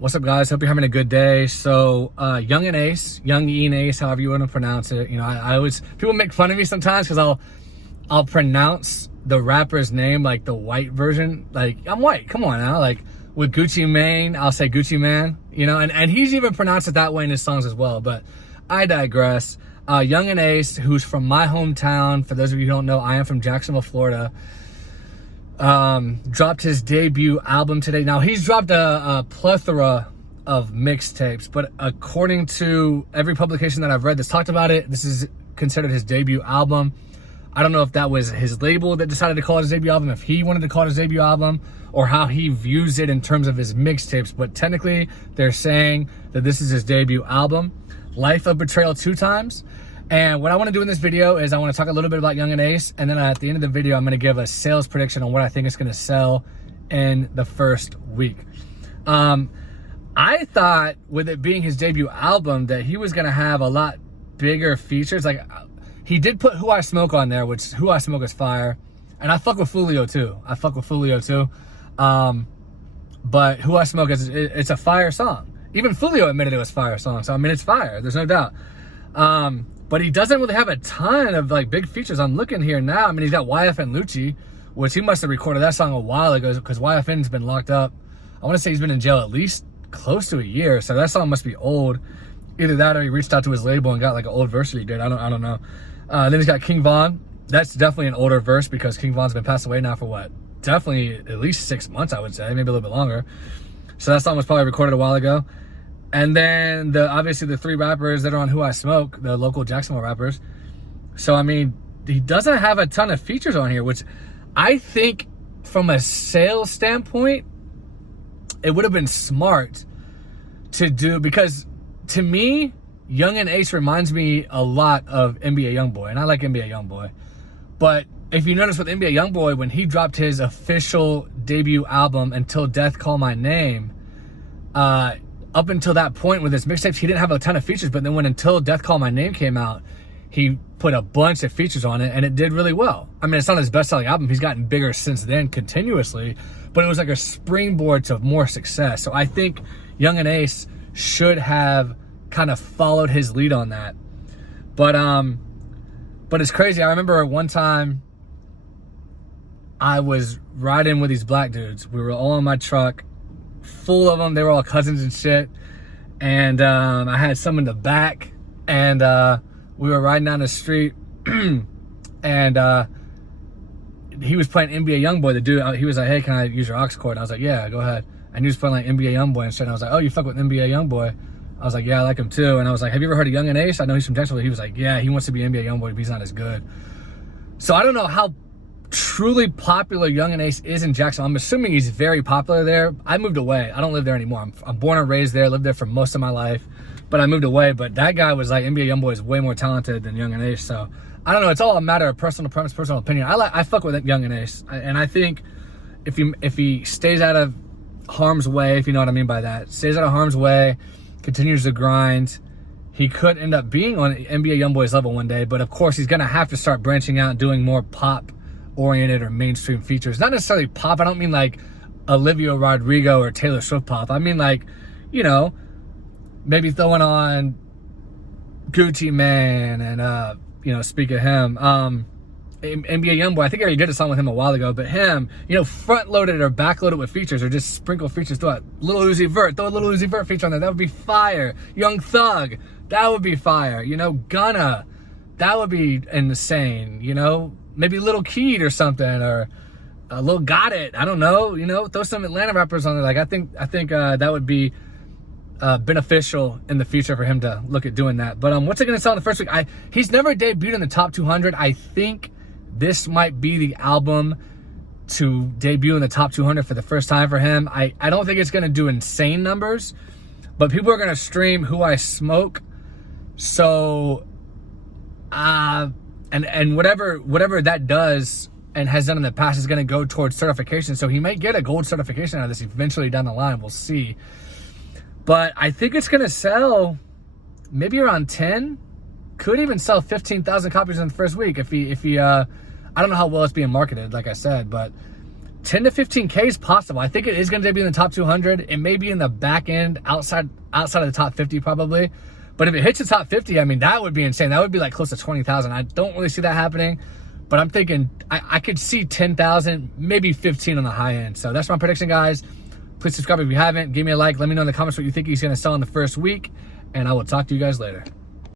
What's up, guys? Hope you're having a good day. So, Yungeen Ace, however you want to pronounce it. You know, I always, people make fun of me sometimes because I'll pronounce the rapper's name like the white version. Like, I'm white. Come on now. Like, with Gucci Mane, I'll say Gucci Man. You know, and he's even pronounced it that way in his songs as well. But I digress. Yungeen Ace, who's from my hometown. For those of you who don't know, I am from Jacksonville, Florida. Dropped his debut album today. Now, he's dropped a plethora of mixtapes, but according to every publication that I've read that's talked about it, this is considered his debut album. I don't know if that was his label that decided to call it his debut album, if he wanted to call it his debut album, or how he views it in terms of his mixtapes, but technically they're saying that this is his debut album. Life of Betrayal 2 times. And what I want to do in this video is I want to talk a little bit about Yungeen Ace, and then at the end of the video, I'm going to give a sales prediction on what I think it's going to sell in the first week. I thought with it being his debut album that he was going to have a lot bigger features. Like, he did put Who I Smoke on there, which Who I Smoke is fire. And I fuck with Fulio too. But Who I Smoke it's a fire song. Even Fulio admitted it was a fire song. So, I mean, it's fire. There's no doubt. But he doesn't really have a ton of like big features. I'm looking here now. I mean, he's got YFN Lucci, which he must have recorded that song a while ago because YFN's been locked up. I want to say he's been in jail at least close to a year. So that song must be old. Either that or he reached out to his label and got like an old verse that he did. I don't know. Then he's got King Von. That's definitely an older verse because King Von's been passed away now for what? Definitely at least 6 months, I would say, maybe a little bit longer. So that song was probably recorded a while ago. And then obviously the 3 rappers that are on Who I Smoke, the local Jacksonville rappers. So, I mean, he doesn't have a ton of features on here, which I think from a sales standpoint, it would have been smart to do, because to me, Yungeen Ace reminds me a lot of NBA Youngboy, and I like NBA Youngboy. But if you notice with NBA Youngboy, when he dropped his official debut album, Until Death Call My Name, up until that point with his mixtapes, he didn't have a ton of features, but then when Until Death Call My Name came out, he put a bunch of features on it, and it did really well. I mean, it's not his best-selling album. He's gotten bigger since then continuously, but it was like a springboard to more success. So I think Yungeen Ace should have kind of followed his lead on that. But it's crazy. I remember one time I was riding with these black dudes. We were all in my truck, full of them. They were all cousins and shit. And I had some in the back, and we were riding down the street, and he was playing NBA Youngboy. The dude, he was like, "Hey, can I use your aux cord?" And I was like, "Yeah, go ahead." And he was playing like NBA Youngboy and shit. And I was like, "Oh, you fuck with NBA Youngboy?" I was like, "Yeah, I like him too." And I was like, "Have you ever heard of Yungeen Ace? I know he's from Jacksonville." He was like, "Yeah, he wants to be NBA Youngboy, but he's not as good." So I don't know how truly popular Yungeen Ace is in Jacksonville. I'm assuming he's very popular there. I moved away. I don't live there anymore. I'm born and raised there. Lived there for most of my life, but I moved away. But that guy was like, NBA Youngboy is way more talented than Yungeen Ace. So I don't know. It's all a matter of personal preference, personal opinion. I fuck with Yungeen Ace, and I think if he stays out of harm's way, if you know what I mean by that, stays out of harm's way, continues to grind, he could end up being on NBA Youngboy's level one day. But of course, he's gonna have to start branching out and doing more pop oriented or mainstream features. Not necessarily pop. I don't mean like Olivia Rodrigo or Taylor Swift pop. I mean like, you know, maybe throwing on Gucci Mane and you know, speak of him, NBA Youngboy. I think I already did a song with him a while ago, but him, you know, front loaded or back loaded with features, or just sprinkle features throughout. Lil Uzi Vert, throw a Lil Uzi Vert feature on there. That would be fire. Young Thug, that would be fire. You know, Gunna, that would be insane. You know, maybe Lil Keed or something, or Lil Got It. I don't know. You know, throw some Atlanta rappers on there. Like I think that would be beneficial in the future for him to look at doing that. But what's it going to sell in the first week? He's never debuted in the top 200. I think this might be the album to debut in the top 200 for the first time for him. I don't think it's going to do insane numbers, but people are going to stream Who I Smoke. So, and whatever that does and has done in the past is going to go towards certification. So he might get a gold certification out of this eventually down the line. We'll see. But I think it's going to sell maybe around 10. Could even sell 15,000 copies in the first week if he I don't know how well it's being marketed, like I said, but 10 to 15K is possible. I think it is going to be in the top 200. It may be in the back end, outside of the top 50 probably. But if it hits the top 50, I mean, that would be insane. That would be like close to 20,000. I don't really see that happening, but I'm thinking I could see 10,000, maybe 15 on the high end. So that's my prediction, guys. Please subscribe if you haven't. Give me a like. Let me know in the comments what you think he's going to sell in the first week, and I will talk to you guys later.